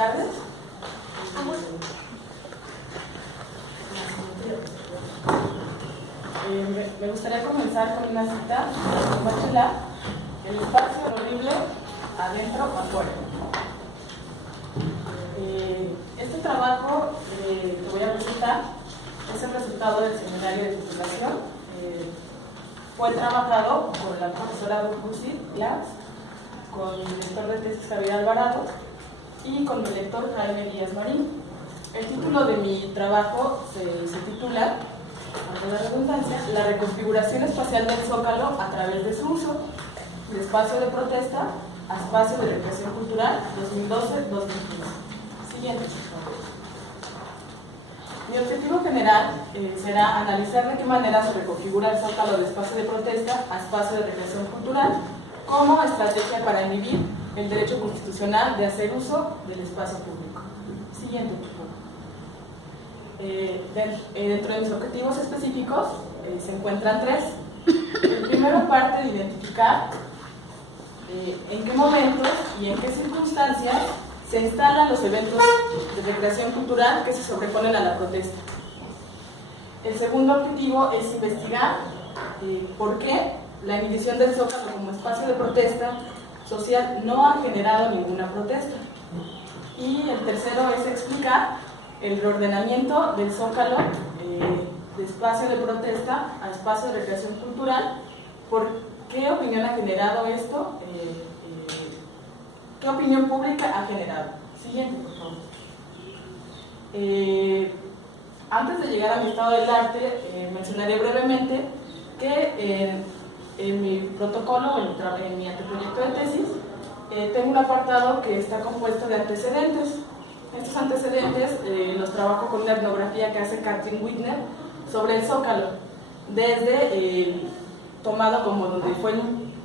tardes. Me gustaría comenzar con una cita de Bachelard: el espacio horrible, adentro o afuera. Este trabajo que voy a presentar es el resultado del seminario de titulación. Fue trabajado por la profesora Lucy Glass, con mi director de tesis Javier Alvarado y con mi lector Jaime Díaz Marín. El título de mi trabajo se titula, ante la redundancia, la reconfiguración espacial del Zócalo a través de su uso, de espacio de protesta a espacio de recreación cultural 2012-2015. Siguiente. Mi objetivo general será analizar de qué manera se reconfigura el Zócalo de espacio de protesta a espacio de recreación cultural como estrategia para inhibir el derecho constitucional de hacer uso del espacio público. Siguiente, por favor. Dentro de mis objetivos específicos se encuentran tres. El primero parte de identificar en qué momentos y en qué circunstancias se instalan los eventos de recreación cultural que se sobreponen a la protesta. El segundo objetivo es investigar por qué la inhibición del Zócalo como espacio de protesta social no ha generado ninguna protesta. Y el tercero es explicar el reordenamiento del Zócalo de espacio de protesta a espacio de recreación cultural. ¿Por qué opinión ha generado esto? ¿Qué opinión pública ha generado? Siguiente, por favor. Antes de llegar a mi estado del arte, mencionaré brevemente que en mi protocolo, en mi anteproyecto de tesis, tengo un apartado que está compuesto de antecedentes. Estos antecedentes los trabajo con una etnografía que hace Katrin Wittner sobre el Zócalo, desde tomado como donde fue el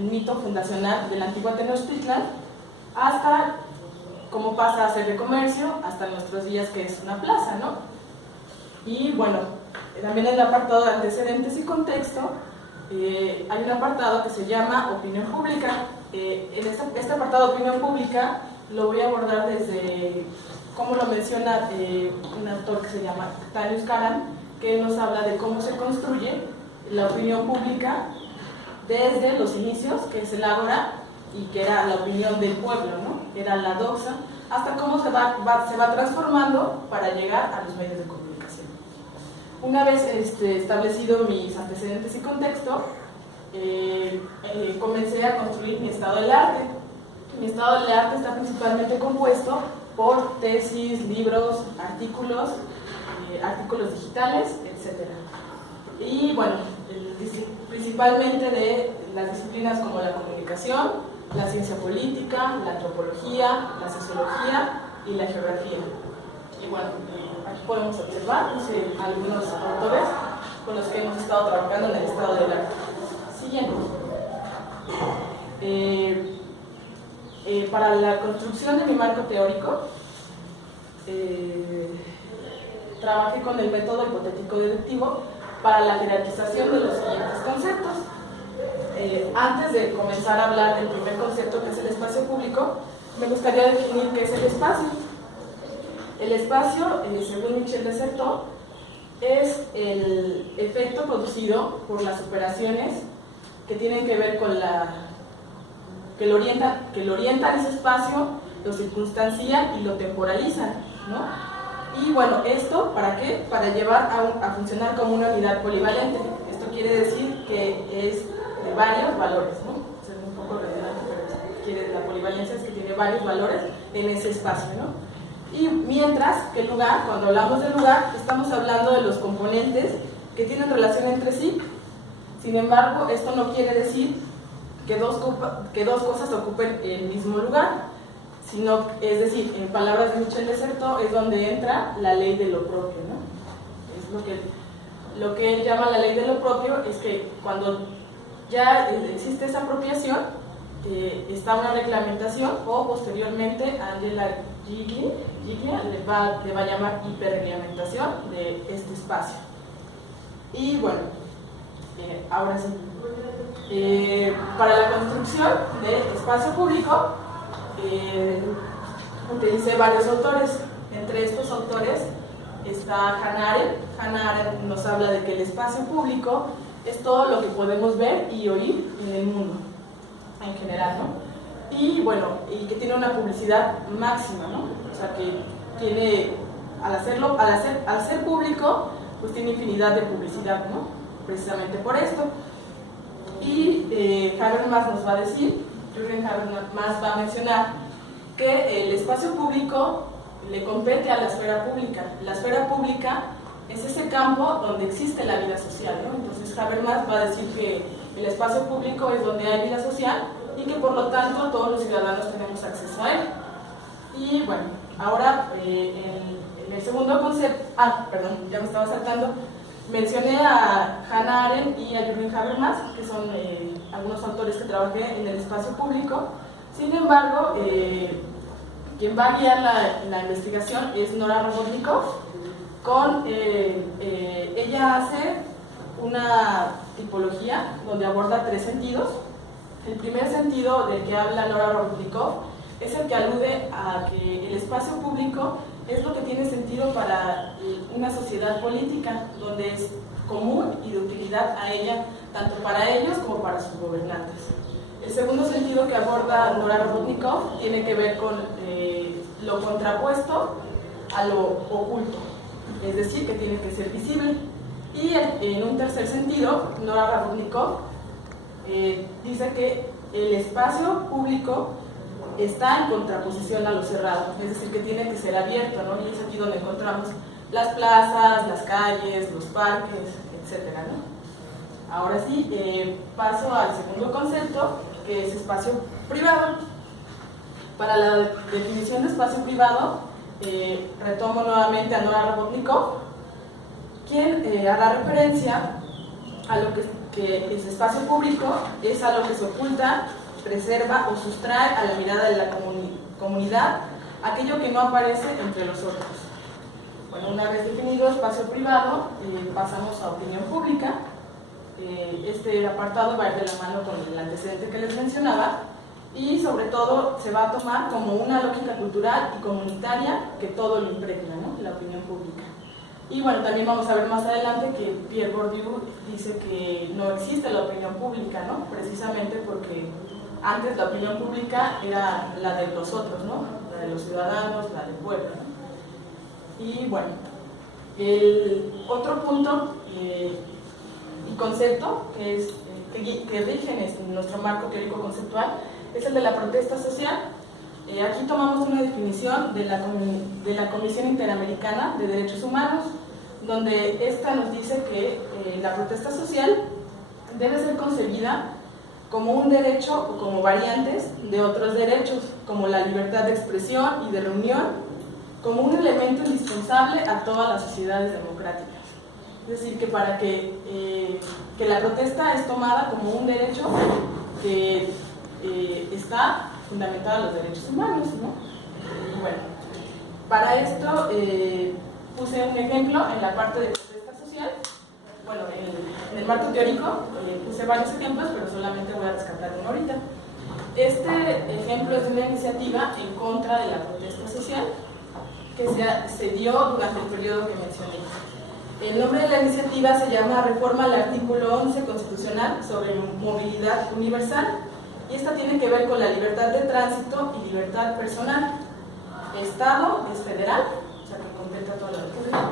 mito fundacional de la antigua Tenochtitlan, hasta cómo pasa a ser de comercio, hasta nuestros días que es una plaza, ¿no? Y bueno, también en el apartado de antecedentes y contexto, hay un apartado que se llama opinión pública. En este apartado de opinión pública lo voy a abordar desde, como lo menciona un autor que se llama Tanius Karan, que nos habla de cómo se construye la opinión pública desde los inicios, que es el ágora, y que era la opinión del pueblo, ¿no? Que era la doxa, hasta cómo se va transformando para llegar a los medios de comunicación. Una vez establecido mis antecedentes y contexto, comencé a construir mi estado del arte. Mi estado del arte está principalmente compuesto por tesis, libros, artículos digitales, etc. Y bueno, principalmente de las disciplinas como la comunicación, la ciencia política, la antropología, la sociología y la geografía. Y bueno, aquí podemos observar algunos autores con los que hemos estado trabajando en el estado del arte. Siguiente. Para la construcción de mi marco teórico, trabajé con el método hipotético deductivo para la jerarquización de los siguientes conceptos. Antes de comenzar a hablar del primer concepto, que es el espacio público, me gustaría definir qué es el espacio. El espacio, según Michel de Certeau, es el efecto producido por las operaciones que tienen que ver con que lo orientan ese espacio, lo circunstancian y lo temporalizan, ¿no? Y bueno, ¿esto para qué? Para llevar a funcionar como una unidad polivalente. Esto quiere decir que es de varios valores, ¿no? Es un poco redundante, pero la polivalencia es que tiene varios valores en ese espacio, ¿no? Y mientras que el lugar, cuando hablamos del lugar, estamos hablando de los componentes que tienen relación entre sí. Sin embargo, esto no quiere decir que dos cosas ocupen el mismo lugar, sino, es decir, en palabras de Michel de Certeau, es donde entra la ley de lo propio, ¿no? Es lo que él llama la ley de lo propio, es que cuando ya existe esa apropiación, está una reglamentación, o posteriormente Angela Giglia le va a llamar hiperreglamentación de este espacio. Y bueno, ahora sí, para la construcción de espacio público, Utilicé varios autores. Entre estos autores está Hannah Arendt. Hannah Arendt nos habla de que el espacio público es todo lo que podemos ver y oír en el mundo, en general, ¿no? Y bueno, y que tiene una publicidad máxima, ¿no? O sea, que tiene, al ser público, pues tiene infinidad de publicidad, ¿no? Precisamente por esto. Y Habermas nos va a decir, Jürgen Habermas va a mencionar que el espacio público le compete a la esfera pública. La esfera pública es ese campo donde existe la vida social, ¿no? Entonces Habermas va a decir que el espacio público es donde hay vida social y que por lo tanto todos los ciudadanos tenemos acceso a él. Y bueno, ahora en el segundo concepto, ya me estaba saltando, mencioné a Hannah Arendt y a Jürgen Habermas, que son algunos autores que trabajé en el espacio público. Sin embargo, quien va a guiar la investigación es Nora Robotnikov. Ella hace una tipología donde aborda 3 sentidos. El primer sentido del que habla Nora Robotnikov es el que alude a que el espacio público es lo que tiene sentido para una sociedad política, donde es común y de utilidad a ella, tanto para ellos como para sus gobernantes. El segundo sentido que aborda Nora Robotnikov tiene que ver con lo contrapuesto a lo oculto, es decir, que tiene que ser visible. Y en un tercer sentido, Nora Robotnikov dice que el espacio público está en contraposición a lo cerrado, es decir, que tiene que ser abierto, ¿no? Y es aquí donde encontramos las plazas, las calles, los parques, etc., ¿no? Ahora sí, paso al segundo concepto, que es espacio privado. Para la definición de espacio privado, retomo nuevamente a Nora Robotnikov, quien hará referencia a lo que es espacio público, es a lo que se oculta, preserva o sustrae a la mirada de la comunidad aquello que no aparece entre los otros. Bueno, una vez definido espacio privado, pasamos a opinión pública. Este apartado va a ir de la mano con el antecedente que les mencionaba y sobre todo se va a tomar como una lógica cultural y comunitaria que todo lo impregna, ¿no? La opinión pública. Y bueno, también vamos a ver más adelante que Pierre Bourdieu dice que no existe la opinión pública, ¿no? Precisamente porque antes la opinión pública era la de los otros, ¿no? La de los ciudadanos, la del pueblo, ¿no? Y bueno, el otro punto y concepto que rige en nuestro marco teórico conceptual es el de la protesta social. Aquí tomamos una definición de la Comisión Interamericana de Derechos Humanos, donde esta nos dice que la protesta social debe ser concebida como un derecho o como variantes de otros derechos, como la libertad de expresión y de reunión, como un elemento indispensable a todas las sociedades democráticas. Es decir, que para que la protesta es tomada como un derecho que está fundamentado en los derechos humanos, ¿no? Bueno, para esto puse un ejemplo en la parte de protesta social. Bueno, en el marco teórico puse varios ejemplos, pero solamente voy a rescatar uno ahorita. Este ejemplo es de una iniciativa en contra de la protesta social que se dio durante el periodo que mencioné. El nombre de la iniciativa se llama Reforma al Artículo 11 Constitucional sobre Movilidad Universal, y esta tiene que ver con la libertad de tránsito y libertad personal. Estado es federal, o sea que contempla toda la República,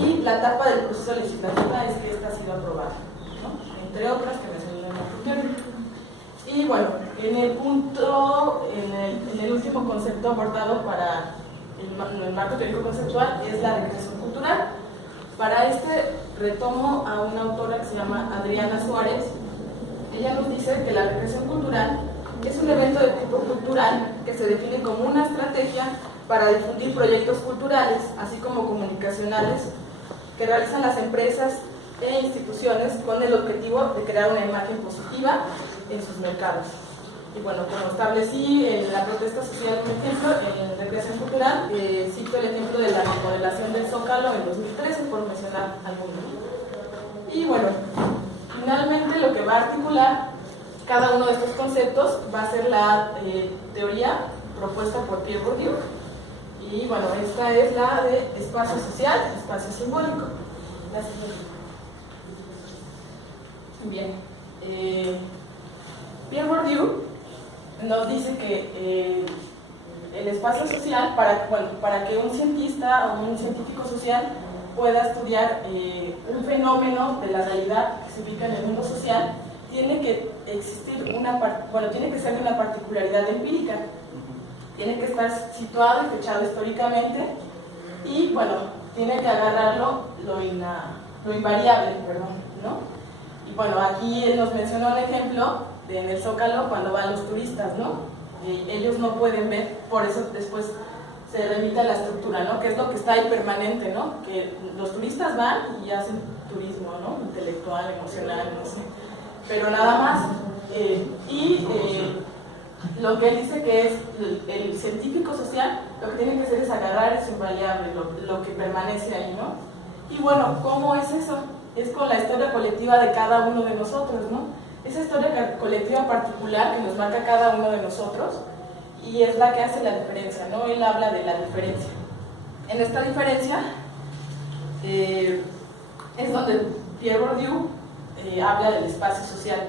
y la etapa del proceso legislativo es que esta ha sido aprobada, ¿no? Entre otras que mencioné en el marco teórico. Y bueno, en el último concepto abordado para el marco teórico conceptual es la regresión cultural. Para este retomo a una autora que se llama Adriana Suárez. Ella nos dice que la regresión cultural es un evento de tipo cultural que se define como una estrategia para difundir proyectos culturales, así como comunicacionales, que realizan las empresas e instituciones con el objetivo de crear una imagen positiva en sus mercados. Y bueno, como establecí en la protesta social, un ejemplo, en recreación cultural, cito el ejemplo de la remodelación del Zócalo en 2013, por mencionar alguno. Y bueno, finalmente lo que va a articular cada uno de estos conceptos va a ser la teoría propuesta por Pierre Bourdieu, Y bueno, esta es la de espacio social, espacio simbólico. La siguiente. Bien. Pierre Bourdieu nos dice que el espacio social, para que un cientista o un científico social pueda estudiar un fenómeno de la realidad que se ubica en el mundo social, tiene que existir tiene que ser de una particularidad empírica, tiene que estar situado y fechado históricamente y bueno, tiene que agarrarlo lo invariable, ¿no? Y bueno, aquí él nos mencionó un ejemplo en el Zócalo cuando van los turistas, ¿no? Ellos no pueden ver, por eso después se remite a la estructura, ¿no? Que es lo que está ahí permanente, ¿no? Que los turistas van y hacen turismo, ¿no? Intelectual, emocional, no sé, pero nada más. Lo que él dice que es el científico social, lo que tiene que hacer es agarrar eso invariable, lo que permanece ahí, ¿no? Y bueno, ¿cómo es eso? Es con la historia colectiva de cada uno de nosotros, ¿no? Esa historia colectiva particular que nos marca cada uno de nosotros y es la que hace la diferencia, ¿no? Él habla de la diferencia. En esta diferencia es donde Pierre Bourdieu habla del espacio social.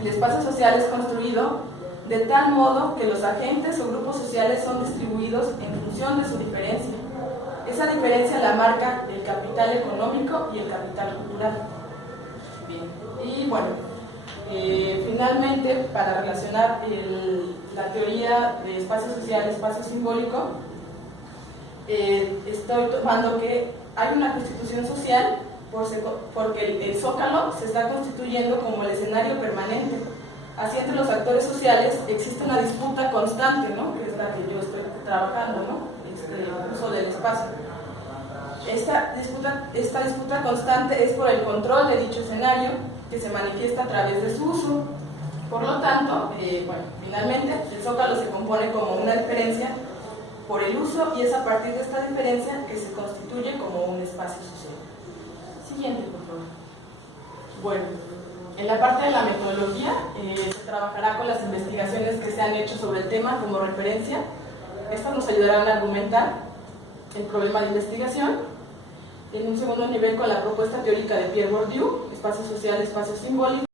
El espacio social es construido de tal modo que los agentes o grupos sociales son distribuidos en función de su diferencia. Esa diferencia la marca el capital económico y el capital cultural. Bien. Y bueno, finalmente, para relacionar la teoría de espacio social, espacio simbólico, estoy tomando que hay una constitución social porque el Zócalo se está constituyendo como el escenario permanente. Así, entre los actores sociales existe una disputa constante, ¿no? Que es la que yo estoy trabajando, ¿no? El uso del espacio. Esta disputa constante es por el control de dicho escenario que se manifiesta a través de su uso. Por lo tanto, finalmente el Zócalo se compone como una diferencia por el uso y es a partir de esta diferencia que se constituye como un espacio social. Siguiente, por favor. Bueno, en la parte de la metodología se trabajará con las investigaciones que se han hecho sobre el tema como referencia. Estas nos ayudarán a argumentar el problema de investigación. En un segundo nivel, con la propuesta teórica de Pierre Bourdieu, espacio social, espacio simbólico,